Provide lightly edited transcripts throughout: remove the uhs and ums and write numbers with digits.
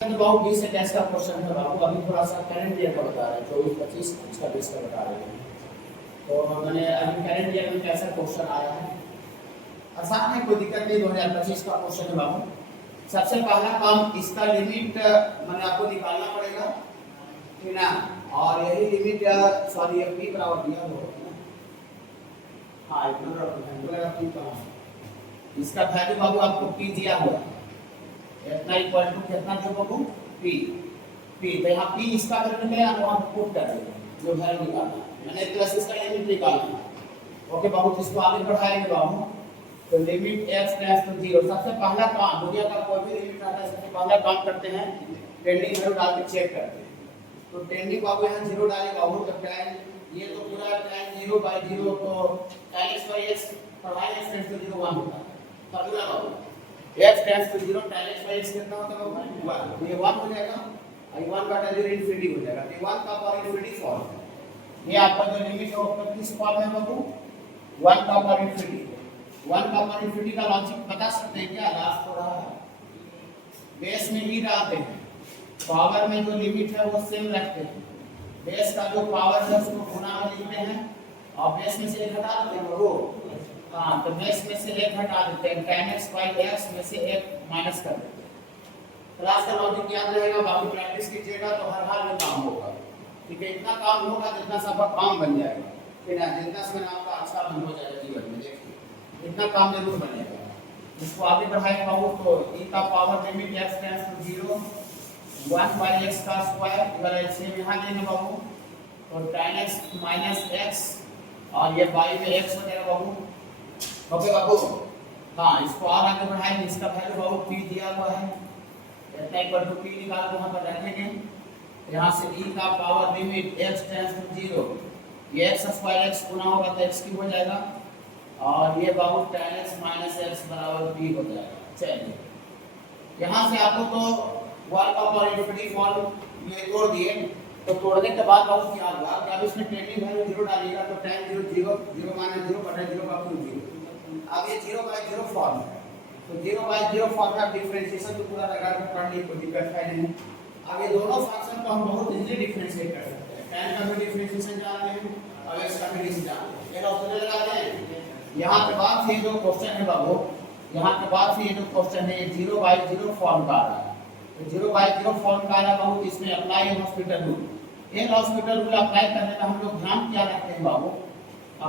तो बाबू 20 से टेस्ट का क्वेश्चन है बाबू, अभी थोड़ा सा करंट ईयर का बता रहे हैं, 24-25 इसका 20 का बता रहे हैं। तो मैंने अभी करंट ईयर में कैसा क्वेश्चन आया है, आसान है, कोई दिक्कत नहीं। 2025 का क्वेश्चन है बाबू। सबसे पहला काम इसका लिमिट मैंने आपको निकालना पड़ेगा, ठीक ना। और यही लिमिट सॉरी पी बराबर दिया हुआ, हाँ इसका वैल्यू बाबू आपको पी दिया हुआ है, इतना इक्वल टू कितना जो बाबू पी। पी तो यहाँ पी इसका वैल्यू निकलेगा, वहाँ पुट कर देंगे जो वैल्यू निकालना है, मैंने प्लस इसका लिमिट निकालना है। ओके बाबू, इसको आगे बढ़ाएंगे बाबू। तो लिमिट x टेंड्स टू 0, सबसे पहला काम, दुनिया का कोई भी लिमिट आता है सबसे पहला काम करते हैं टेंडिंग वैल्यू डाल के चेक करते हैं। तो टेंडिंग बाबू यहाँ 0 डाले बाबू, तो tan ये तो पूरा tan 0/0, तो tan x/x पढ़ाई x टेंड्स टू 0 1 होता है, फॉर्मूला बाबू x tends to 0 tan x/x कितना होता है बाबू 1, ये 1 हो जाएगा, और 1/0 इनफिनिटी हो जाएगा, तो 1 का पावर इनफिनिटी फॉर्म है। ये आपका जो लिमिट है वो किस फॉर्म है बाबू, 1 का पावर इनफिनिटी। 1 का पावर इनफिनिटी का लॉजिक बता सकते हैं क्या, लास्ट हो रहा है, बेस में ही डालते हैं, पावर में जो लिमिट है वो सेम रखते हैं, बेस का जो पावर है उसको गुना में लिखते हैं, और बेस में से 1 हटा देते हैं वो, हाँ तो बेस में से 1 हटा देते हैं, tan x/x में से 1 माइनस कर देते हैं। क्लास का लॉजिक याद रहेगा बाबू, प्रैक्टिस कीजिएगा तो हर हाल में काम होगा, ठीक है। इतना काम होगा जितना सबका काम बन जाएगा, फिर जितना समय आपका अच्छा बन हो जाएगा जीवन में, देखिए इतना काम जरूर बनेगा। इसको आगे बढ़ाएंगे बाबू, तो e का power limit x tends to 0 1/x का स्क्वायर इधर एलसीएम यहां देंगे बाबू, तो tan x माइनस x, और ये y में x हो जाएगा बाबू। ओके बाबू, हाँ इसको और आगे बढ़ाएंगे, इसका वैल्यू बाबू p दिया हुआ है, इतना इक्वल टू p निकाल के वहां पर रखेंगे। यहां से e का power limit x tends to 0, ये x² x गुना होगा तो x क्यूब हो जाएगा, और ये बाबू tan x माइनस x बराबर p हो जाएगा। चलिए यहाँ से आपको तो 1 का पावर इनफिनिटी फॉर्म ये तोड़ दिए, तो तोड़ने के बाद बाबू क्या होगा, जब इसमें टेंडिंग वैल्यू 0 डालिएगा तो tan 0 0 0 माइनस 0/0 का क्यूब 0, अब ये 0/0 फॉर्म है, तो 0/0 फॉर्म का डिफरेंशिएशन तो पूरा लगा के पढ़ ली, कोई दिक्कत है नहीं। अब ये दोनों फंक्शन को हम बहुत इजीली डिफरेंशिएट कर सकते हैं, tan का भी डिफरेंशिएशन जानते हैं और x का भी डिफरेंशिएशन जानते हैं, ये ऑप्शन लगाते हैं। यहाँ के बाद से जो क्वेश्चन है बाबू, यहाँ के बाद से ये जो क्वेश्चन है ये 0/0 फॉर्म का आ रहा है, तो 0/0 फॉर्म का आ रहा है बाबू, इसमें apply L'Hospital rule. L'Hospital rule apply करने का हम लोग ध्यान क्या रखते हैं बाबू,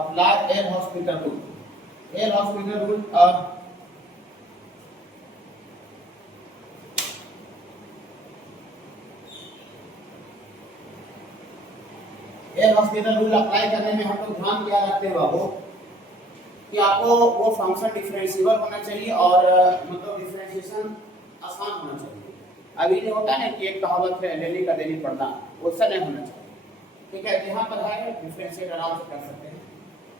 apply L'Hospital rule. L'Hospital rule L'Hospital rule apply करने में हम लोग ध्यान क्या रखते हैं बाबू, कि आपको वो फंक्शन डिफरेंशिएबल होना चाहिए और मतलब डिफरेंशिएशन आसान होना चाहिए। अभी जो होता है ना कि एक कहावत है लेनी का देनी पड़ना, वैसा नहीं होना चाहिए, ठीक है। यहाँ पर है डिफरेंशिएट आराम से कर सकते हैं,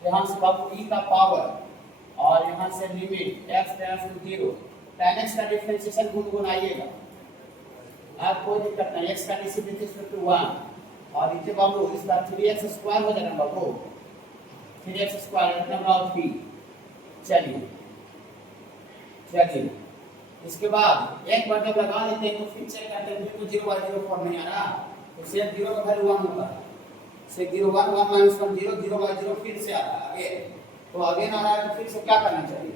यहाँ से बाबू e का पावर और यहाँ से limit x tends to 0, tan x का डिफरेंशिएशन गुनगुनाइएगा, आप कोई दिक्कत नहीं, x का डिफरेंशिएशन 1, और नीचे बाबू इसका 3x² हो जाएगा बाबू, 3x² इतना बराबर p। चलिए इसके बाद एक बार जब लगा लेते हैं तो फिर चेक करते हैं, तो 0/0 फॉर्म नहीं आ रहा, तो सेक 0 का वैल्यू 1 होता है, सेक 0 1 1 माइनस 1 0 0/0 फिर से आ रहा है आगे, तो अगेन आ रहा है, तो फिर से क्या करना चाहिए,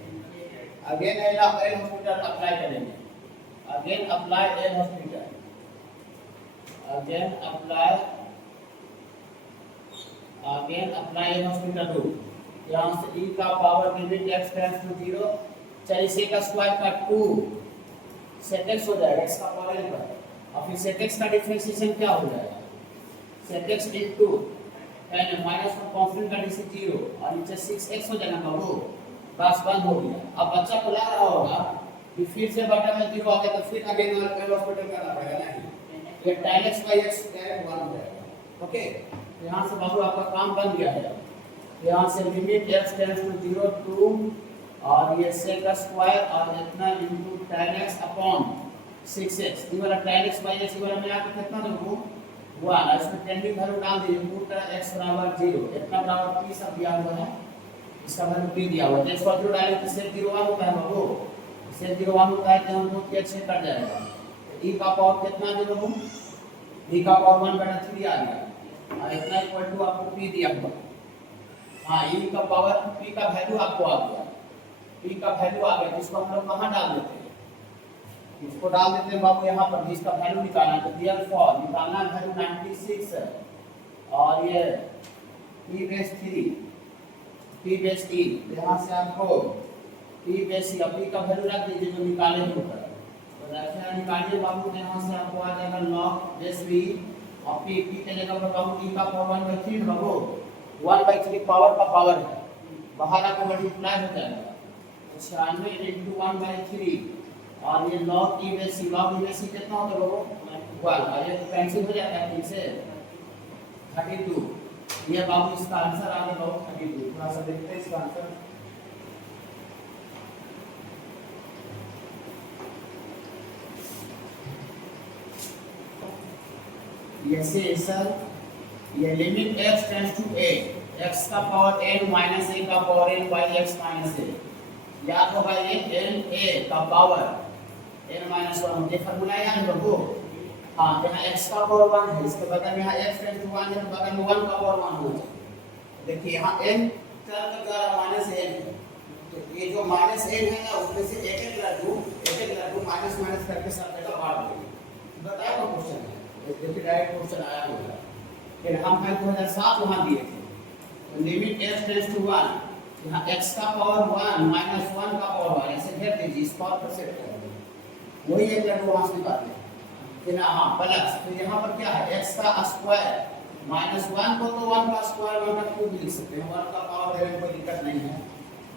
अगेन एल हॉस्पिटल अप्लाई करेंगे, again apply L'Hospital, again apply L'Hospital rule. यहाँ से e का power limit x tends to 0, चलिए sec का स्क्वायर का 2 sec x हो जाएगा, x का पावर n पर, और फिर sec x का डिफरेंशिएशन क्या हो जाएगा, sec x into tan minus 1 constant का डिफरेंस 0, और नीचे 6x हो जाएगा बाबू, बस बंद हो गया। अब बच्चा को लग रहा होगा कि फिर से बटा में 0 आ गया, तो फिर अगेन एल हॉस्पिटल करना पड़ेगा, नहीं ये tan x/x डायरेक्ट 1 हो जाएगा। ओके, यहाँ से बाबू आपका काम बन गया है, यहाँ से लिमिट x टेंड्स टू 0 2, और ये sec का स्क्वायर और इतना into tan x upon 6x, ये वाला tan x/x वाला में आके कितना देखो 1, इसमें टेंडिंग वैल्यू डाल दीजिए, पुट x बराबर 0, इतना बराबर p सब दिया हुआ है, इसका वैल्यू p दिया हुआ है, x पर 0 डालें तो sec 0 1 होता है बाबू, sec 0 1 होता है, तो हम लोग के 6 कट जाएगा, ई का पावर कितना दे बाबू, ई का पावर 1/3 आ गया और इतना इक्वल टू आपको पी दिया हुआ। हाँ, ई का पावर पी का वैल्यू आपको आ गया, पी का वैल्यू आ गया, इसको हम लोग कहाँ डाल देते हैं, इसको डाल देते हैं बाबू यहाँ पर, इसका वैल्यू निकालना है। तो रियल फॉर निकालना वैल्यू 96 है और ये p बेस 3 p बेस 3 यहाँ से आपको p बेस p का वैल्यू रख दीजिए जो निकाले हैं ऊपर। तो रखना निकालिए बाबू, तो यहाँ से आपको आ जाएगा log बेस v और p के जगह पर बाबू e का पावर 1/3 बाबू 1/3 पावर का पावर है, बाहर आके मल्टीप्लाई हो जाएगा 96 into 1/3 और ये log e बेस c कितना होता है बाबू 1 और ये कैंसिल हो जाता है 3 से 32। ये बाबू इसका आंसर आ गया बाबू 32। थोड़ा सा देखते हैं इसका आंसर। ऐसे सर ये limit x tends to a, x का पावर n माइनस a का power n by x minus a, याद होगा ये n a का पावर n माइनस 1 ये फार्मूला याद है बाबू। हाँ, यहाँ x का पावर 1 है, इसके बगल में यहाँ x टेंड्स टू 1 है, बगल में 1 का पावर 1 हो जाए। देखिए यहाँ n का माइनस n है, तो ये जो माइनस n है ना उसमें से एक एक लड्डू माइनस माइनस करके सब जगह बांट देंगे। बताया ना क्वेश्चन है, देखिए डायरेक्ट क्वेश्चन आया होगा। फिर हम 2007 वहां दिए थे, तो लिमिट x टेंड्स टू 1 यहाँ x का पावर 1 माइनस 1 का पावर 1 ऐसे घेर दीजिए, इस पावर पर सेट कर दीजिए, वही एक लड्डू वहां से निकाल लें। फिर हाँ प्लस, तो यहाँ पर क्या है x का स्क्वायर माइनस 1 को तो 1 का स्क्वायर 1 का क्यूब लिख सकते हैं, 1 का पावर देने में कोई दिक्कत नहीं है।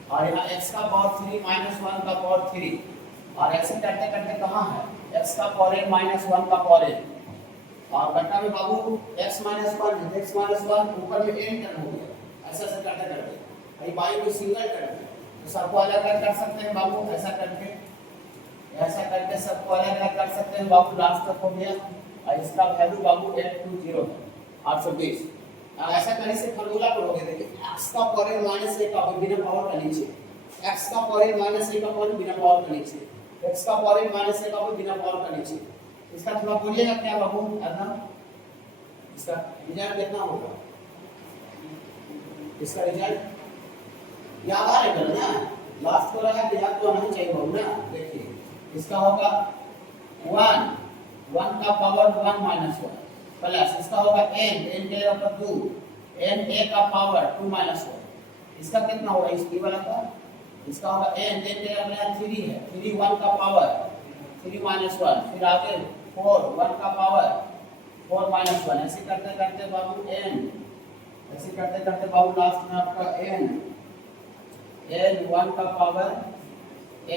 और यहाँ x का पावर 3 माइनस 1 का पावर 3 और ऐसे करते करते कहाँ है x का पावर n माइनस 1 का पावर n और घटा में बाबू x माइनस 1 ऊपर में n टर्म हो गया। ऐसा ऐसा करते करते भाई बाई को सिंगल कर दे तो सबको अलग अलग कर सकते हैं बाबू, ऐसा करके सबको अलग अलग कर सकते हैं बाबू। लास्ट तक हो गया और इसका वैल्यू बाबू 820 है 820। ऐसा करने से फार्मूला पढ़ोगे, देखिए x का पावर n माइनस 1 का बिना पावर का नीचे, x का पावर n माइनस 1 का पावर बिना पावर का नीचे, x का पावर n माइनस 1 का बिना पावर का नीचे। इसका थोड़ा बोलिएगा क्या बाबू अदना, इसका रिजल्ट कितना होगा, इसका रिजल्ट याद आ रहा है ना, लास्ट को लगा याद तो नहीं चाहिए बाबू ना। देखिए इसका होगा 1 का पावर 1 माइनस 1 प्लस इसका होगा n के जगह पर 2 n a का पावर 2 माइनस 1, इसका कितना होगा इस वाला का, इसका होगा n के जगह पर 3 है 3 1 का पावर 3 माइनस 1, फिर आगे 4 1 का पावर 4 माइनस 1, ऐसे करते करते बाबू n, ऐसे करते करते बाबू लास्ट में आपका n 1 का पावर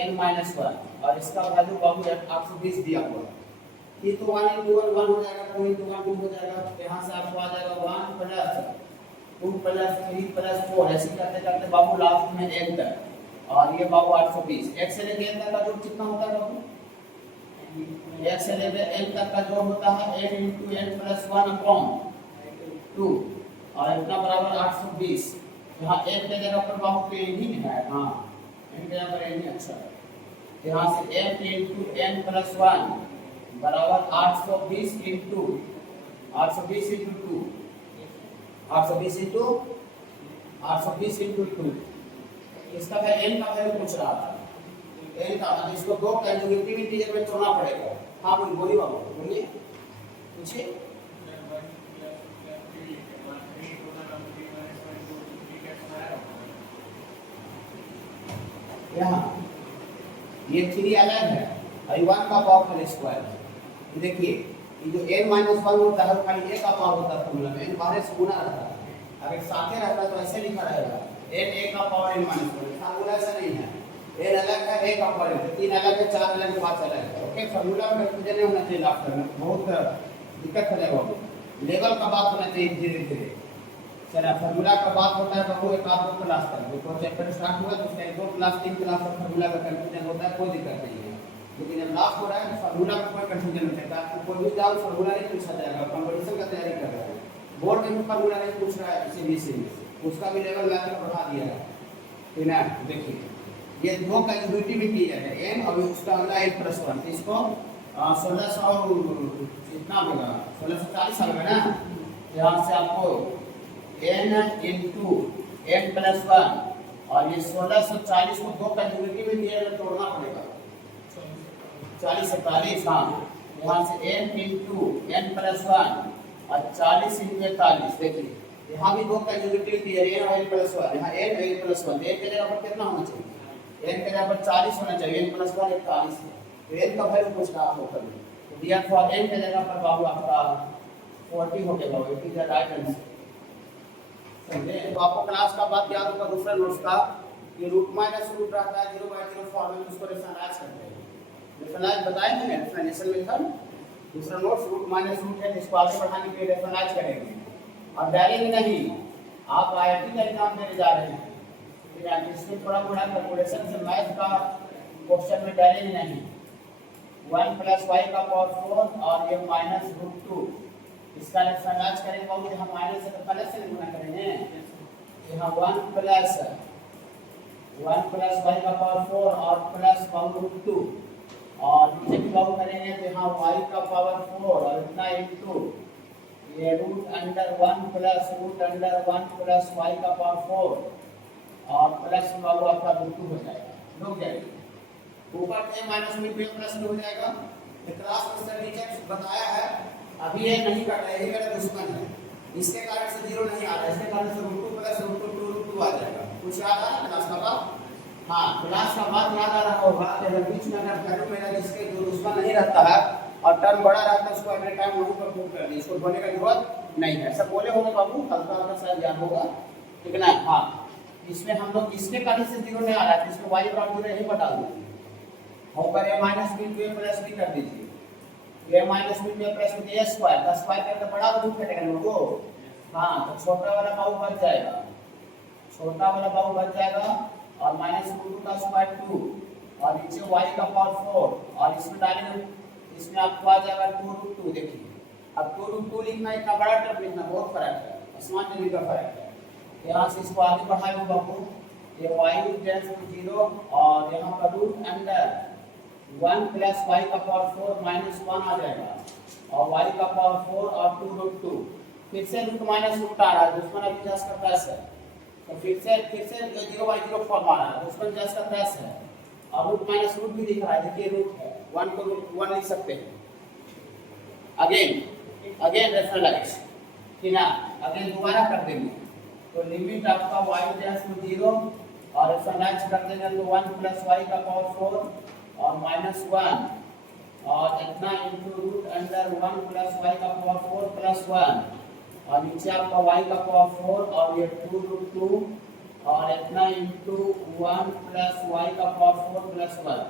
n माइनस 1 और इसका वैल्यू बाबू 820 दिया हुआ है। ये तो 1 into 1 1 हो जाएगा, 2 into 1 2 हो जाएगा, यहाँ से आपको आ जाएगा 1 प्लस 2 प्लस 3 प्लस 4, ऐसे करते करते बाबू लास्ट में n तक और ये बाबू 820। x से लेकर n तक का जोड़ कितना होता है बाबू, x से लेकर n तक का जोड़ होता है n into n plus 1 upon 2 और इतना बराबर 820। यहाँ n के जगह पर बाबू पे n ही है, हाँ n के जगह पर n ही, अच्छा यहाँ से n into n प्लस 1 बराबर 820 into 2 इसका n का वैल्यू पूछ रहा था, n का इसको दो कंजुगेटिव इंटीजर में तोड़ना पड़ेगा। हाँ बोलिए बाबू बोलिए पूछिए। यहाँ ये 3 अलग है और 1 का पावर का स्क्वायर है। देखिए ये जो n माइनस 1 होता है खाली a का पावर होता है फॉर्मूला में, n बाहर से गुना रहता है, अगर साथे रहता तो ऐसे लिखा रहेगा n a का पावर n माइनस 1, फार्मूला ऐसा नहीं है, n अलग है a का पावर है, 3 अलग है 4 अलग है 5 अलग है। ओके, फार्मूला में कंफ्यूजन नहीं होना चाहिए, लास्ट में बहुत दिक्कत हो जाएगा, लेवल का बात होना चाहिए धीरे धीरे। चला फार्मूला का बात होता है बाबू एक आध 2 क्लास तक, देखो चैप्टर स्टार्ट हुआ तो उसका 2 क्लास 3 क्लास का फार्मूला का कंफ्यूजन होता है, कोई दिक्कत नहीं है। लेकिन जब लास्ट हो रहा है तो फार्मूला का कोई कंफ्यूजन नहीं है, आपको कोई भी जाओ फार्मूला नहीं पूछा जाएगा, कंपटीशन का तैयारी कर रहा है, बोर्ड में भी फार्मूला नहीं पूछ रहा है सीबीएसई में, उसका भी लेवल लाकर बढ़ा दिया है। ठीक है, देखिए ये दो कंज्यूटिव इंटीजर है n और उसका अगला n+1, इसको 1600 इतना होगा, 1640 आ गया ना। यहाँ से आपको n इंटू n प्लस 1 और ये 1640 को दो कंजुगेटिव में दिया है, तोड़ना पड़ेगा 40 से 40। हाँ, यहाँ से n इंटू n प्लस 1 और 40 इंटू 41। देखिए यहाँ भी दो कंजुगेटिव दिए हैं, n प्लस 1, यहाँ n प्लस 1, n के जगह पर कितना होना चाहिए? n के जगह पर 40 होना चाहिए, n प्लस 1 41 है, तो n का वैल्यू पूछ रहा हो कभी, तो दिया फॉर n के जगह पर बाबू आपका 40 हो गया बाबू, it is the right answer. समझे? तो आपको क्लास का बात याद होगा दूसरा नोट्स का, ये रूट माइनस रूट रहता है 0/0 फॉर्म में, उसको रेशनलाइज करते हैं। रेशनलाइज बताए थे रेशनलाइजेशन मेथड, दूसरा नोट्स रूट माइनस रूट है, जिसको आगे बढ़ाने के लिए रेशनलाइज करेंगे। और डायरेक्ट नहीं, आप आईआईटी का एग्जाम देने जा रहे हैं, इसमें थोड़ा मोड़ा कैलकुलेशन से मैथ का क्वेश्चन में डायरेक्ट नहीं, 1 प्लस y का पावर 4 और ये माइनस रूट 2, इसका रेशनलाइज करेंगे बाबू, यहाँ माइनस से प्लस से गुणा करेंगे, यहाँ 1 प्लस y का पावर 4 और प्लस रूट 2 और नीचे भी बाबू करेंगे तो यहाँ y का पावर 4 और इतना इंटू ये रूट अंडर 1 प्लस y का पावर 4 और प्लस बाबू आपका रूट 2 हो जाएगा, रुक जाएगा ऊपर के माइनस में भी प्लस में हो जाएगा। ये क्लास में सर टीचर बताया है, अभी ये नहीं कर रहे, ये मेरा दुश्मन है, इसके कारण से 0 नहीं आ रहा है, इसके कारण से रूट 2 प्लस रूट 2 आ जाएगा। कुछ याद आ रहा है क्लास का बात? हाँ, क्लास का बात याद आ रहा होगा, अगर बीच में अगर वैल्यू मेरा जिसके जो दुश्मन नहीं रहता है और टर्म बड़ा रहता है, उसको एवरी टाइम वहीं पर पुट कर दी, इसको ढोने का जरूरत नहीं है। सब बोले होंगे बाबू, हल्का हल्का सा ज्ञान होगा, ठीक है ना? हाँ, इसमें हम लोग इसके कारण से 0 नहीं आ रहा है, इसमें y बराबर नहीं बता दीजिए, ऊपर a minus b to a plus b कर दीजिए, a minus b to a plus b a square, का स्क्वायर करके बड़ा रूट कटेगा ना वो। हाँ, तो छोटा वाला बाहु बच जाएगा, छोटा वाला बाहु बच जाएगा और माइनस रूट 2 का स्क्वायर 2 और नीचे y का पावर 4 और इसमें डालेंगे, इसमें आपको आ जाएगा 2 रूट 2। देखिए अब 2 रूट 2 लिखना इतना बड़ा टर्म लिखना बहुत फर्क है, आसमान जमीन का फर्क है। यहाँ से इसको आगे बढ़ाएंगे बाबू, ये y टेंड्स टू 0 और यहाँ पर रूट अंडर 1 प्लस y का पावर 4 माइनस 1 आ जाएगा और y का पावर 4 और 2 रूट 2, फिर से रूट माइनस रूट आ रहा है, दुश्मन अभी जस्ट करता है सर, तो फिर से 0/0 फॉर्म आ रहा है, दुश्मन जस्ट करता है सर, और रूट माइनस रूट भी दिख रहा है, देखिए रूट है 1 को रूट 1 लिख सकते हैं। अगेन रेशनलाइज कि ना, अगेन दोबारा कर देंगे, तो लिमिट आपका y टेंड्स टू 0 और रेशनलाइज कर देंगे तो 1 प्लस y का पावर 4 और माइनस 1 और इतना into root under 1 plus y का पावर 4 प्लस 1 और नीचे आपका y का पावर 4 और ये 2 रूट 2 और इतना इंटू 1 प्लस y का पावर 4 प्लस 1,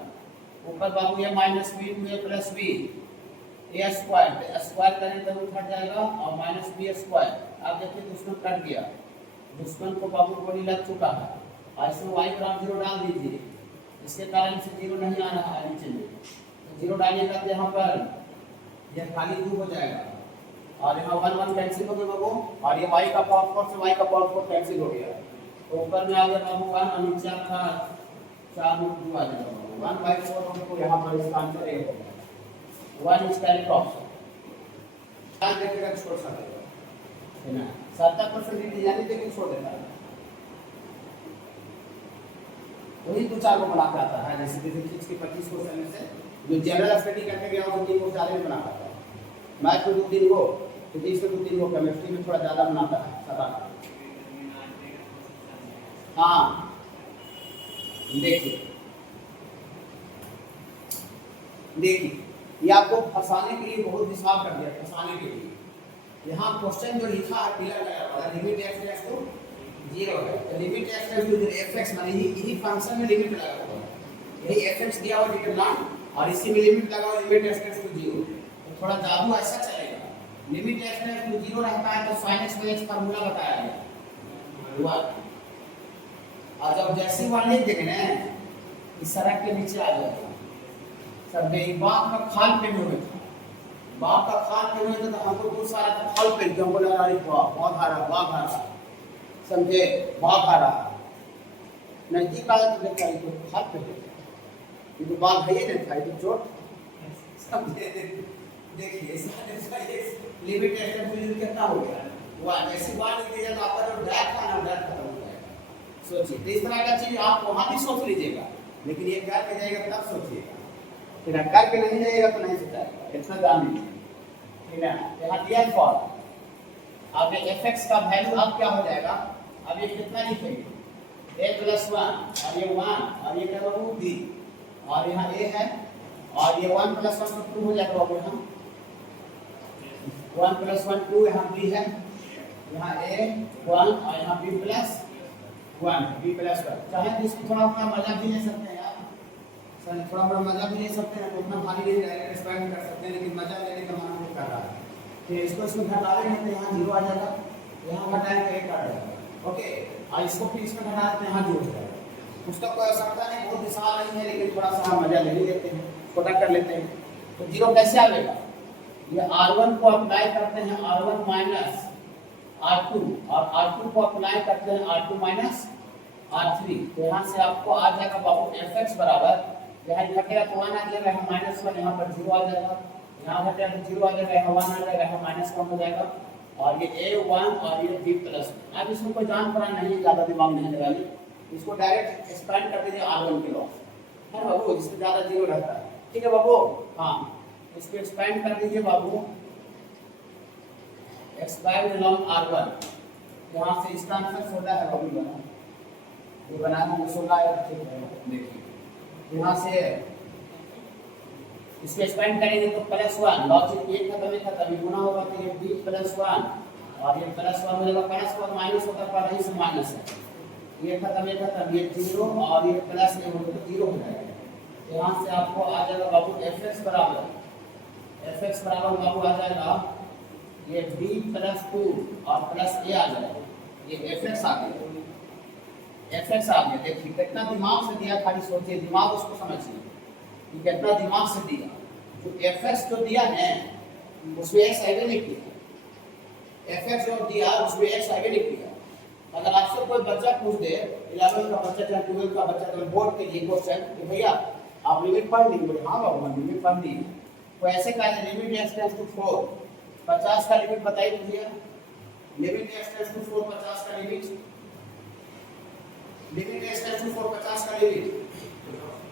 ऊपर बाबू ये minus b to a plus b, a square square करें तो रूट हट जाएगा और माइनस b स्क्वायर। आप देखिए दुश्मन कट गया, दुश्मन को बाबू गोली लग चुका है और इसमें y बराबर 0 डाल दीजिए, इसके कारण से 0 नहीं आ रहा है नीचे में, तो 0 डालिएगा तो यहाँ पर यह खाली 2 हो जाएगा और यहाँ 1 1 कैंसिल हो गया बाबू, और ये y का पावर 4 से y का पावर 4 कैंसिल हो गया, तो ऊपर में आ गया बाबू 1 और नीचे आपका 4 रूट 2 आ जाएगा बाबू, 1/4 हमको यहाँ पर इसका आंसर ए हो गया, 1 इज करेक्ट ऑप्शन। ध्यान रखिएगा, छोड़ सकते है ना, 70% यानी लेकिन छोड़ देता है, वही 2-4 को बना के आता है, जैसे फिजिक्स के 25 क्वेश्चन में से जो जनरल स्टडी करके गया वो 3 को ज़्यादा बना पाता है, मैथ में 2-3 को, फिजिक्स में 2-3 को, केमिस्ट्री में थोड़ा ज़्यादा बनाता है 7-8। हाँ देखिए ये आपको फंसाने के लिए बहुत हिसाब कर दिया, फंसाने के लिए। यहाँ क्वेश्चन जो लिखा है पिलर लगा हुआ है, लिमिट x टेंड्स टू 0 है, तो limit x tends to 0 fx माने यही फंक्शन में लिमिट लगा हुआ है, यही fx दिया हुआ डिटरमिनेंट और इसी में लिमिट लगा हुआ लिमिट x टेंड्स टू 0, तो थोड़ा जादू ऐसा चलेगा, लिमिट x टेंड्स टू 0 रहता है तो sin x को x फार्मूला बताया गया हुआ, और जब जैसे वन लिख देंगे ना इस सड़क के नीचे आ जाएगा सब, बाप का खाल पे हुए था, बाप का खाल पे हुए तो हमको बहुत सारा फल पे हमको लगा रही बहुत हारा समझे, बहुत हारा नजदीक आया तो देखा तो खाल पे ये तो बाघ है ही नहीं था, ये तो चोट देखिए इसका लिमिट एक्सटेंशन कितना हो गया 1 जैसे 1 लिख दिया तो आपका जो डैट था ना डैट खत्म हो जाएगा। सोचिए तो इस तरह का चीज आप वहां भी सोच लीजिएगा, लेकिन ये करके जाएगा तब सोचिएगा, फिर करके नहीं जाएगा तो नहीं सोचेगा। इतना जान लीजिए ठीक है। यहाँ दिया फॉर अब ये fx का वैल्यू अब क्या हो जाएगा, अब ये कितना लिखेंगे a + 1 और ये 1 और ये क्या बाबू b और यहाँ a है और ये 1 + 1 तो 2 हो जाएगा बाबू। यहाँ 1 + 1 2 यहाँ b है, यहाँ a 1 और यहाँ b + 1 b + 1। चाहे तो इसको थोड़ा अपना मजा भी ले सकते हैं यार, सर थोड़ा बड़ा मजा भी ले सकते हैं, उतना भारी नहीं डायरेक्ट एक्सपेंड कर सकते हैं, लेकिन मजा लेने का मन नहीं कर रहा है तो इसको इसमें घटा देंगे तो यहाँ 0 आ जाएगा, यहाँ घटाएंगे 1 आ जाएगा। ओके और इसको फिर इसमें घटा देते हैं, यहाँ 0 हो जाएगा। उसका कोई आवश्यकता नहीं, बहुत विशाल नहीं है, लेकिन थोड़ा सा मजा ले लेते हैं, छोटा कर लेते हैं। तो 0 कैसे आएगा, ये R1 को अप्लाई करते हैं R1 माइनस R2 और R2 को अप्लाई करते हैं R2 माइनस R3। तो यहाँ से आपको आ जाएगा बाबू fx बराबर, यहाँ घटेगा तो 1 आ जाएगा, यहाँ -1 यहाँ पर 0 आ जाएगा, यहाँ घटेगा तो 0 आ जाएगा, यहाँ 1 आ जाएगा, यहाँ -1 हो जाएगा और ये a1 और ये b +1। अब इसमें कोई जान पड़ा नहीं, ज़्यादा दिमाग नहीं लगाइए, इसको डायरेक्ट एक्सपेंड कर दीजिए R1 के लॉस है बाबू, जिसमें ज़्यादा 0 रहता है। ठीक है बाबू, हाँ इसको एक्सपेंड कर दीजिए बाबू, एक्सपेंड along R1। यहाँ से इसका आंसर 16 है बाबू, बना ये बना दूँ 16 है। ठीक है देखिए यहाँ से इसको एक्सपेंड करेंगे तो +1 लॉजिक एक खत्म ये गुना होगा तो ये b + 1 और ये +1 हो जाएगा, +1 माइनस होता है पहले ही से माइनस है, ये खत्म ये 0 और ये प्लस ये होगा तो 0 हो जाएगा। यहाँ से आपको आ जाएगा बाबू fx बराबर बाबू आ जाएगा ये b + 2 और प्लस a आ जाएगा, ये fx आ गया, fx आ गया। देखिए कितना दिमाग से दिया, खाली सोचिए, दिमाग उसको समझिए कि कितना दिमाग से दिया। जो fx जो दिया है उसमें x आगे लिख दिया, fx जो दिया उसमें x आगे लिख दिया। अगर आपसे कोई बच्चा पूछ दे 11 का बच्चा या 12 का बच्चा तो बोर्ड के लिए क्वेश्चन कि भैया आप लिमिट पढ़ ली, बोले हाँ बाबू मैं लिमिट पढ़ ली, तो ऐसे कहा लिमिट x टेंड्स टू 4 50 का लिमिट बताइए भैया, लिमिट x टेंड्स टू 4 50 का लिमिट x टेंड्स टू 4 50 का लिमिट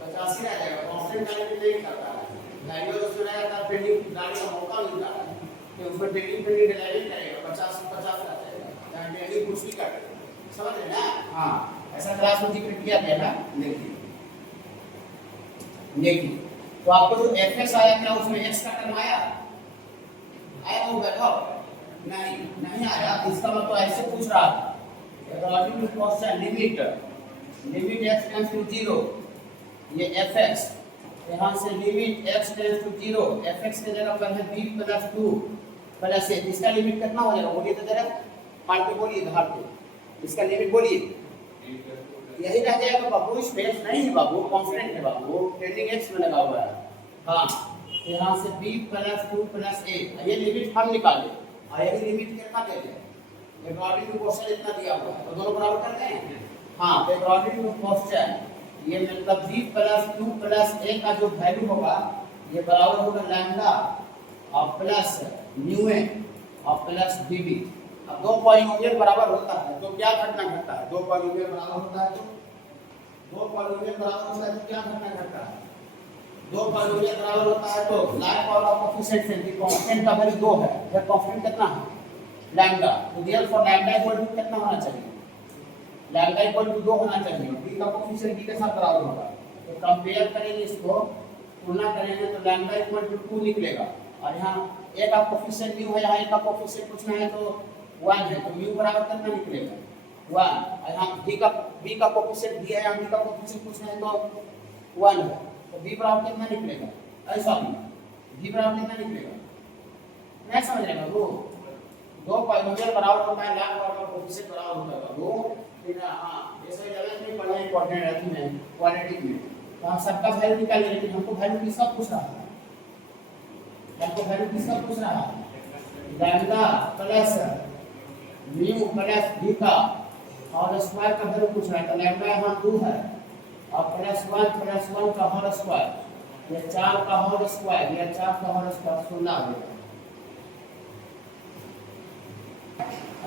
50 ही रह जाएगा, कांस्टेंट का लिमिट नहीं करता है, वैल्यू उसमें रहेगा पेंडिंग डालने का मौका मिलता है तो उसमें पेंडिंग डिलीट करेगा 50 से 50 आ जाएगा, चाहे पेंडिंग कुछ भी कर समझ रहे ना। हाँ ऐसा क्लास में जिक्र किया गया है। देखिए तो आपको जो fx आया क्या उसमें x का टर्म आया वो बैठो नहीं आया, इसका मतलब ऐसे पूछ रहा था according to question limit x tends to 0 ये fx, यहाँ से limit x tends to 0 fx की जगह पर है b + 2 + a, इसका लिमिट कितना हो जाएगा बोलिए तो जरा मार के बोलिए, धार के इसका लिमिट बोलिए, यही रह जाएगा बाबू, स्पेस नहीं है बाबू, कांस्टेंट है बाबू, पेंडिंग x में लगा हुआ है। हाँ तो यहाँ से b + 2 + a ये लिमिट हम निकाले और यही लिमिट कितना दे दें अकॉर्डिंग टू क्वेश्चन इतना दिया हुआ है तो दोनों बराबर करते हैं। हाँ तो अकॉर्डिंग टू क्वेश्चन ये मतलब b + 2 + a का जो वैल्यू होगा ये बराबर होगा लैम्डा और प्लस µn और प्लस dv। अब दो पॉलिनोमियल बराबर होता है तो क्या घटना घटता है, दो पॉलिनोमियल बराबर होता है तो क्या घटना घटता है, दो पॉलिनोमियल बराबर होता है तो लाइक पावर ऑफ कोएफिशिएंट से कांस्टेंट का वैल्यू 2 है, फिर कांस्टेंट कितना है लैम्डा, तो देयरफॉर लैम्डा इक्वल टू कितना होना चाहिए, लैम्डा इक्वल टू 2 होना चाहिए, b का कोएफिशिएंट b के साथ बराबर होगा। तो कंपेयर करेंगे इसको, तुलना करेंगे तो लैम्डा इक्वल टू 2 निकलेगा और यहाँ a का कोएफिशिएंट म्यू है, यहाँ a का कोएफिशिएंट पूछना है तो 1 है तो म्यू बराबर कितना निकलेगा 1 और यहाँ b का कोएफिशिएंट b है, यहाँ b का कोएफिशिएंट पूछना है तो 1 है तो b बराबर कितना निकलेगा, ऐसा b बराबर कितना निकलेगा, नहीं समझ रहे हो, दो पॉलिनोमियल बराबर होता है लैम्डा और कोएफिशिएंट बराबर होता है वो ठीक है। हां ये सही लेवल में पढ़ना इंपॉर्टेंट रहती है क्वाड्रेटिक में, तो हम सबका वैल्यू निकाल लेंगे, लेकिन हमको वैल्यू किसका पूछ रहा है, हमको वैल्यू किसका पूछ रहा है lambda plus mu plus b का और स्क्वायर का वैल्यू पूछ रहा है, तो लैम्डा यहाँ 2 है और +1 + 1 का होल स्क्वायर ये 4 का होल स्क्वायर, ये 4 का होल स्क्वायर 16 हो गया।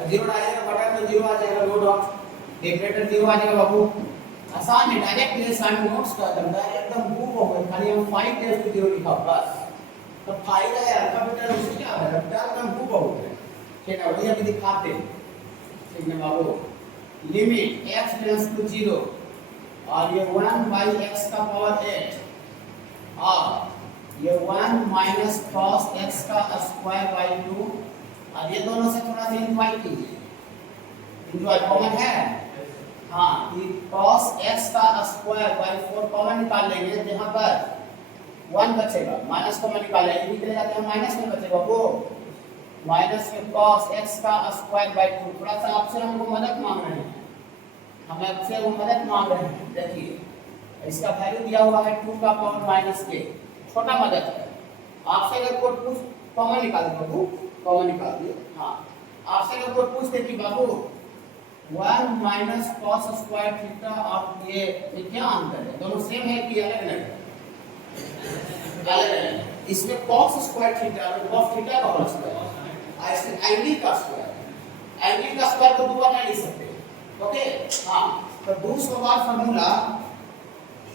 जीरो डालेगा बटा तो जीरो आ जाएगा, लो डॉट डेफिनेटर जीरो आ जाएगा बाबू। आसान है, डायरेक्ट ये साइन नोट्स का करना है, एकदम मूव हो गया, खाली हम 5 टेस्ट जीरो लिखा बस। तो फाइल है अल्फाबेट उससे क्या है, एकदम मूव हो गया। ठीक है, वही अभी दिखाते हैं। ठीक है बाबू, लिमिट x टेंड्स टू 0 और ये 1 by x का पावर 8 और ये 1 minus cos x का स्क्वायर by 2 और ये दोनों से थोड़ा सा इंजॉय कीजिए, इंजॉय कॉमन है। हाँ, ये cos x का स्क्वायर by 4 कॉमन निकाल लेंगे, जहाँ पर 1 बचेगा, माइनस कॉमन निकालेंगे, ये निकलेगा तो माइनस में बचेगा वो माइनस में cos x का स्क्वायर by 2। थोड़ा सा आपसे हमको मदद मांग रहे हैं, हम आपसे वो मदद मांग रहे हैं। देखिए इसका वैल्यू दिया हुआ है 2 का पावर माइनस के, छोटा मदद है। आपसे अगर कोई पूछ कॉमन निकाल दो बाबू, कॉमन निकाल दिए। हाँ, आपसे अगर कोई पूछते कि बाबू 1 माइनस cos स्क्वायर थीटा और ये क्या अंतर है, दोनों सेम है कि अलग अलग है? अलग है। इसमें cos स्क्वायर थीटा और cos थीटा का होल स्क्वायर, इसमें एंगल का स्क्वायर, एंगल का स्क्वायर तो दोबारा नहीं लिख सकते। ओके, हाँ, तो दूसरा बार फार्मूला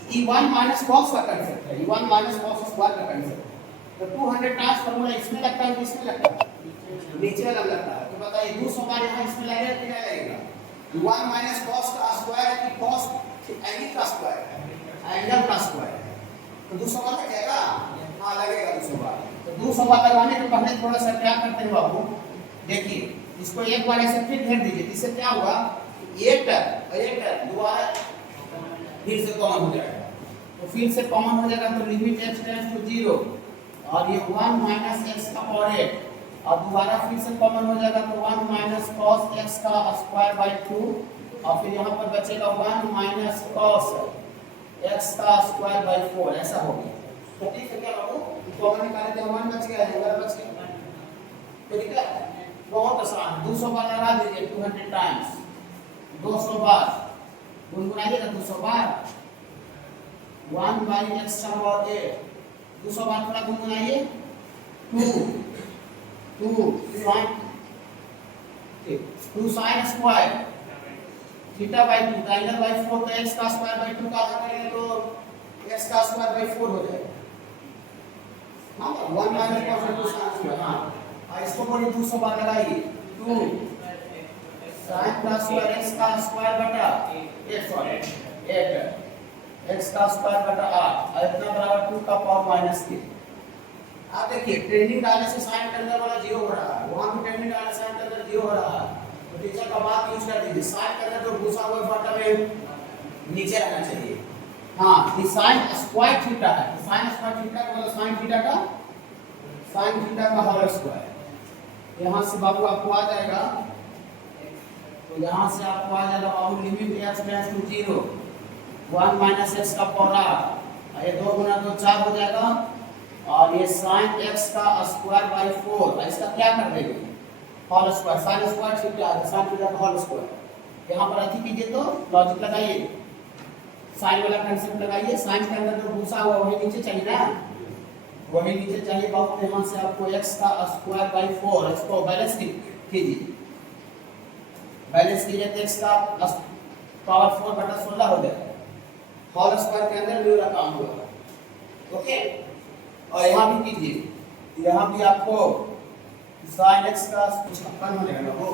E1 माइनस cos का कंसेप्ट है, E1 माइनस cos स्क्वायर का कंसेप्ट। तो 200 टाइम्स फार्मूला इसमें लगता है, इसमें लगता है, नीचे अलग लगता है। तो बताइए दूसरा बार यहाँ इसमें लगेगा कि नहीं लगेगा? E1 माइनस cos का स्क्वायर है कि cos एंगल का स्क्वायर है? एंगल का स्क्वायर है, तो दूसरा बार लगेगा। हाँ, लगेगा दूसरा बार। तो दूसरा बार लगाने के पहले थोड़ा सा क्या करते हैं बाबू, देखिए इसको एक बार ऐसे फिर घेर दीजिए, इससे क्या हुआ, ये टर्म दोबारा फिर से कॉमन हो जाएगा। तो फिर से कॉमन हो जाएगा, तो लिमिट x टेंड्स टू 0 और ये 1 माइनस x का पावर 8 और दोबारा फिर से कॉमन हो जाएगा, तो 1 माइनस cos x का स्क्वायर बाय 2 और फिर यहाँ पर बचेगा 1 माइनस cos x का स्क्वायर बाय 4, ऐसा हो गया। तो ठीक है क्या बाबू, कॉमन निकाले थे 1 बच गया, नंबर बच गया। तो ठीक है, बहुत आसान। 200 बार लगा दीजिए, 200 टाइम्स 200 बार गुनगुनाइएगा, 200 बार 1 by x का पावर 8, 200 बार थोड़ा गुनगुनाइए, 2 sin square theta by 2 tiger by 4, तो x का स्क्वायर बाय 2 का आधा करेंगे तो x का स्क्वायर बाय 4 हो जाएगा। हाँ, 1 माइनस cos 2 sin स्क्वायर। हाँ, इसको बोलिए 200 बार लगाइए, 2 sin का स्क्वायर x का स्क्वायर बटा 8 x का स्क्वायर बटा 8 और इतना बराबर 2 का पावर माइनस के। आप देखिए ट्रेंडिंग डालने से साइन के अंदर वाला 0 हो रहा है, वहां पे ट्रेंडिंग डालने से साइन के अंदर 0 हो रहा है। तो टीचर का बात यूज कर दीजिए, साइन के अंदर जो घुसा हुआ बटा में नीचे रहना चाहिए। हाँ, ये साइन स्क्वायर थीटा है, साइन स्क्वायर थीटा का मतलब साइन थीटा का होल स्क्वायर। यहाँ से बाबू आपको आ जाएगा, तो यहाँ से आपको आ जाएगा बाबू limit x tends to 0 1 minus x का पावर 8 ये 2 गुना 2 4 हो जाएगा और ये sin x का स्क्वायर बाय 4, इसका क्या कर देंगे, whole square, sin square theta है, sin थीटा का होल स्क्वायर। यहाँ पर अति कीजिए तो लॉजिक लगाइए, साइन वाला कंसेप्ट लगाइए, साइन के अंदर जो घुसा हुआ वही नीचे चाहिए ना, वही नीचे चाहिए बाबू। यहाँ से आपको x का स्क्वायर बाय 4 इसको बैलेंस कीजिए, बैलेंस कीजिए तो x का पावर 4 बटा 16 हो जाएगा, होल स्क्वायर के अंदर भी काम होगा। ओके, और यहाँ भी कीजिए, यहाँ भी आपको sin x का 56 हो जाएगा वो,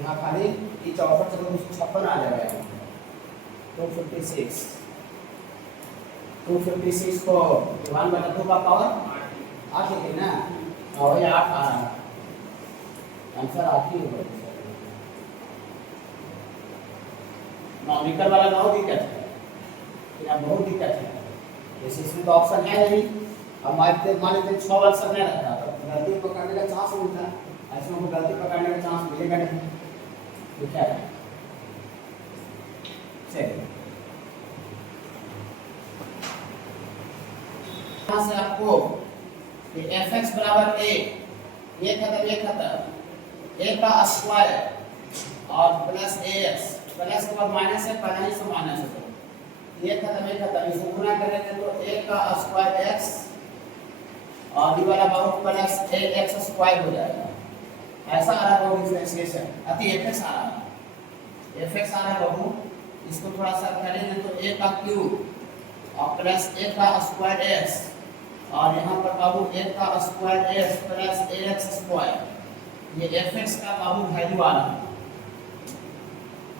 यहाँ खाली ये 64 से 56 आ जाएगा, 256 को 1 बटा 2 का पावर 8 है ना, और ये 8 आ रहा है, आंसर 8 ही होगा। नॉमिकल वाला बहुत दिक्कत है, यहाँ बहुत दिक्कत है, जैसे इसमें तो ऑप्शन है नहीं, अब मान लीजिए 6 आंसर नहीं रहता तो गलती पकड़ने का चांस मिलता है, ऐसे हमको गलती पकड़ने का चांस मिलेगा नहीं, तो क्या है। चलिए यहाँ से आपको ये fx बराबर a, ये खत्म, a का स्क्वायर और प्लस ax, प्लस के बाद माइनस है, पहले से माइनस है, ये खत्म है खत्म, इसको गुना करेंगे तो 1 का स्क्वायर x और ये वाला बाहु प्लस ax स्क्वायर हो जाएगा। ऐसा आ रहा है डिफरेंशिएशन, अति fx आ रहा है, fx आ रहा है बाबू। इसको थोड़ा सा करेंगे तो a का क्यूब और प्लस a का स्क्वायर x और यहाँ पर बाबू a का square x plus ax square, ये fx का बाबू वैल्यू आ रहा है।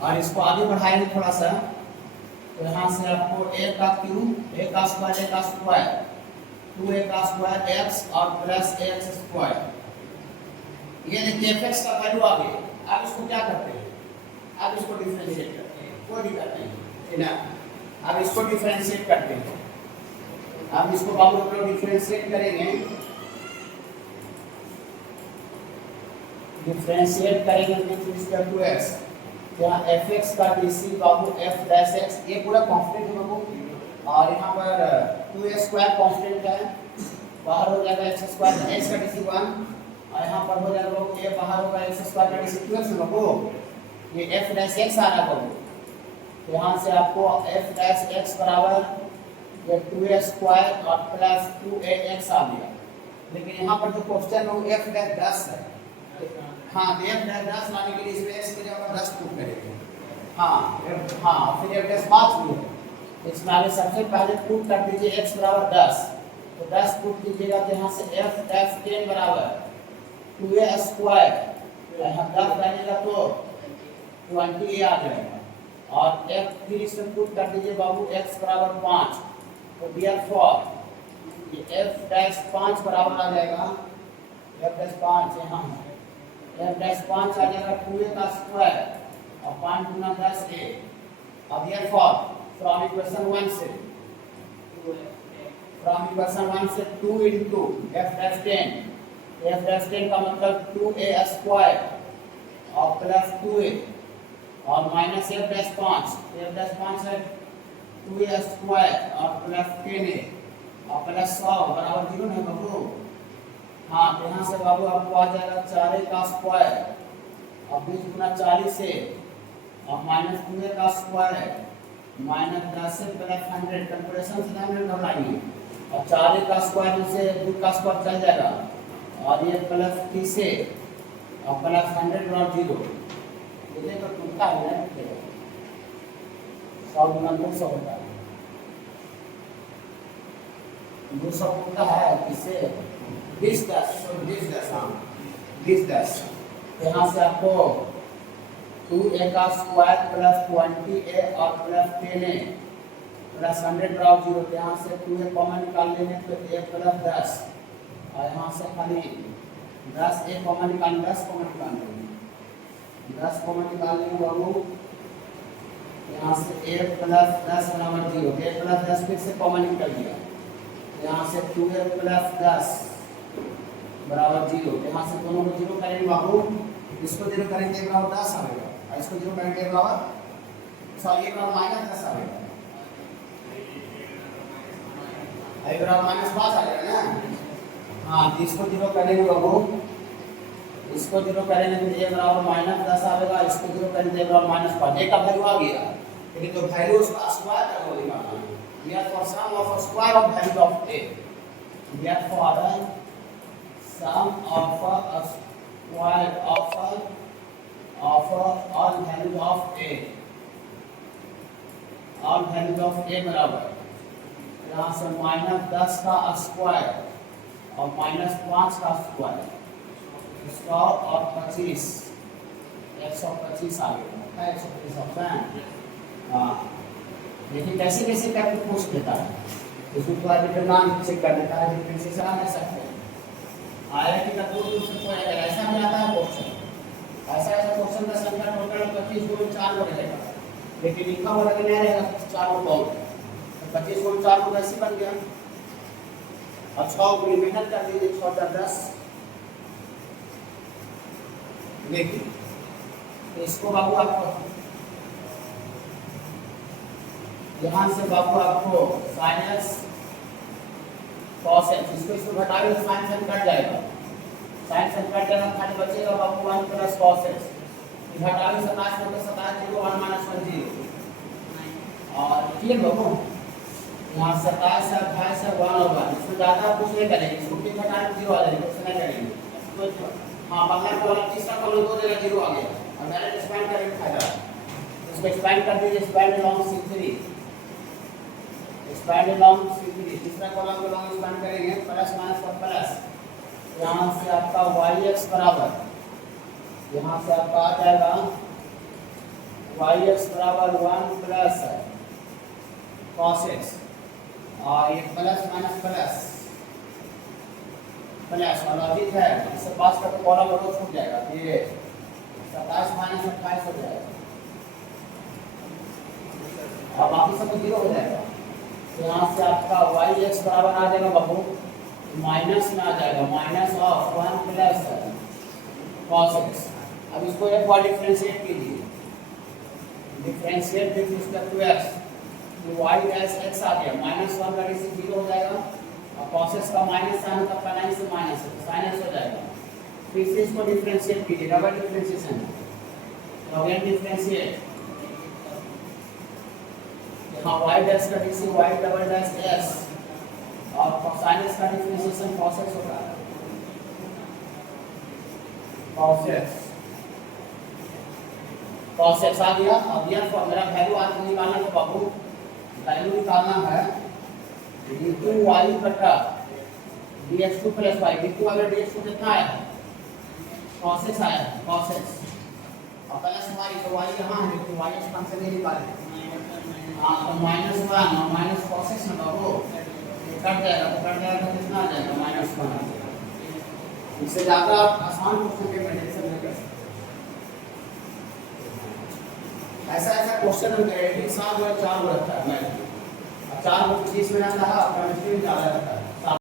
और इसको आगे बढ़ाएंगे थोड़ा सा तो यहाँ से आपको a का क्यूब, a का स्क्वायर 2a का स्क्वायर x और प्लस ax स्क्वायर, ये देखिए fx का वैल्यू आ गया। अब इसको क्या करते हैं, अब इसको डिफरेंशिएट करते हैं, कोई दिक्कत नहीं है ना। अब इसको डिफरेंशिएट करते हैं, अब इसको बाबू हम लोग डिफरेंशिएट करेंगे, डिफरेंशिएट करेंगे विद रिस्पेक्ट टू x। यहाँ fx का dc बाबू f डैश x, ये पूरा कांस्टेंट है बाबू, और यहाँ पर 2a स्क्वायर कांस्टेंट है, बाहर हो जाएगा x स्क्वायर, x का dc 1 और यहाँ पर हो जाएगा बाबू a बाहर होगा x स्क्वायर का dc 2 है बाबू, ये f डैश x आ रहा है बाबू। तो यहाँ से आपको f डैश x बराबर ये 2a स्क्वायर और प्लस 2ax आ गया। लेकिन यहाँ पर जो क्वेश्चन है f डैश 10 है, हाँ f डैश 10 लाने के लिए इसमें x की जगह 10 पुट करेंगे, हाँ फिर f डैश 5 भी है, इसमें आगे सबसे पहले पुट कर दीजिए x बराबर 10, तो 10 पुट कीजिएगा तो यहाँ से f डैश 10 बराबर 2a स्क्वायर, यहाँ 10 डालिएगा तो 20a आ जाएगा, और f फिर इसमें पुट कर दीजिए बाबू x बराबर 5, तो देयरफॉर ये f डैश 5 बराबर आ जाएगा, f डैश 5 यहाँ f डैश 5 आ जाएगा 2a का स्क्वायर और 5 गुना 10a, अब देयरफॉर फ्रॉम इक्वेशन 1 से 2 into f dash 10, f dash 10 का मतलब 2a स्क्वायर और प्लस 2a और माइनस f डैश 5 है 2a स्क्वायर और प्लस 10a और प्लस 100 बराबर 0 है बाबू। हाँ तो यहाँ से बाबू आपको आ जाएगा 4a का स्क्वायर और 20 गुना 40 से और माइनस 2a का स्क्वायर माइनस 10 से प्लस 100, कैलकुलेशन से 100 घटाएंगे और 4a का स्क्वायर में से 2 का स्क्वायर चल जाएगा और ये प्लस 30 से और प्लस 100 और 0, ये तो टूटता है ना, 100 गुना 200 होता है, 200 टूटता है किससे 20 यहाँ से आपको 2a का स्क्वायर प्लस 20a और प्लस 10a प्लस 100 बराबर 0, यहाँ से 2a कॉमन निकाल लेंगे तो a प्लस 10 और यहाँ से खाली 10a कॉमन निकाल 10 कॉमन निकाल लेंगे, 10 कॉमन निकाल लेंगे बाबू, यहाँ से a प्लस 10 बराबर 0, a प्लस 10 फिर से कॉमन निकल गया, यहाँ से 2a प्लस 10 बराबर 0, यहाँ से दोनों को 0 करेंगे बाबू, इसको 0 करेंगे बराबर 10 आएगा और इसको 0 करेंगे बराबर सॉरी बराबर माइनस 10 आएगा, आई बराबर माइनस 5 आ जाएगा ना। हाँ इसको 0 करेंगे बाबू, इसको 0 करेंगे तो ये बराबर माइनस 10 आएगा, इसको 0 करेंगे बराबर माइनस 5, ए का वैल्यू आ गया, लेकिन तो वैल्यू उसका स्क्वायर का वैल्यू निकालना है, therefore sum of square of value of a, therefore sum of a square of all values of a, all values of a बराबर यहाँ से माइनस 10 का स्क्वायर और माइनस 5 का स्क्वायर 100 और 25 125 आ गया, 125 ऑप्शन। हाँ देखिए कैसे कैसे करके पूछ देता है, इसको थोड़ा डिटरमिनेंट चेक कर देता है, डिफरेंशिएशन आ सकते हैं, आईआईटी का दूर से कोई अगर ऐसा भी आता है क्वेश्चन, ऐसा क्वेश्चन का संख्या टोटल 25 गुणा 4 हो रहेगा, लेकिन लिखा हुआ लगे नहीं रहेगा 4 को 25 गुणा 4 को ऐसे बन गया, और 6 गुणा मेहनत कर दीजिए 6 4 10, देखिए तो इसको बाबू आपको यहाँ से बाबू आपको साइनस कॉसेक, इसको घटाएंगे तो साइन से कट जाएगा, साइन से कट जाएगा खाली बचेगा बाबू 1 प्लस कॉसेक, घटाएंगे 27 में 27 0 1 माइनस 1 0 और क्लियर बाबू, यहाँ 27 है, 28 है, 1 और 1, इसमें ज़्यादा कुछ नहीं करेंगे, इसको कितना टाइम 0 आ जाएगा, कुछ नहीं करेंगे। तो हाँ, पहला कॉलम तीसरा कॉलम 2 जगह 0 आ गया, और मैंने एक्सपेंड करके फायदा, इसको एक्सपेंड कर दीजिए, expand along C3, expand along C3, तीसरा कॉलम को लॉन्ग एक्सपेंड करेंगे, प्लस माइनस और प्लस, यहाँ से आपका yx बराबर, यहाँ से आपका आ जाएगा yx बराबर 1 प्लस cos x, और ये प्लस माइनस प्लस प्लस और अधिक है, इससे पास का तो कॉलम और रो छूट जाएगा, ये 27 माइनस 28 हो जाएगा, और बाकी सब 0 हो जाएगा। तो यहाँ से आपका yx बराबर आ जाएगा बाबू, माइनस में आ जाएगा, minus of 1 plus cos x। अब इसको एक बार डिफरेंशिएट कीजिए, differentiate with respect to x, तो y डैश x आ गया, -1 का डिग्री 0 हो जाएगा, और cos x का माइनस साइन का साइन से माइनस साइन x हो जाएगा। फिर से इसको डिफरेंशिएट कीजिए, डबल डिफरेंशिएशन, तो अगेन डिफरेंशिएट, यहाँ y डैश का degree y double dash x, और sin x का डिफरेंशिएशन cos x होगा, cos x आ गया। अब यह मेरा वैल्यू आज निकालना है बाबू, वैल्यू निकालना है d2y बटा dx2 प्लस y, d2 अगर dx2 कितना आया है, cos x आया है, cos x, और प्लस y, तो y यहाँ है, तो y इस फंक्शन से निकालें, हाँ, तो -1 और माइनस cos x ना बाबू, कट जाएगा, तो कट जाएगा तो कितना आ जाएगा, -1। इससे ज़्यादा आसान क्वेश्चन के मेडिटेशन में कर सकते, ऐसा क्वेश्चन हम ग्रेडिंग 7 और 4 रहता है, मैं 4 बुक 30 मिनट का है, और केमिस्ट्री में ज़्यादा रहता है।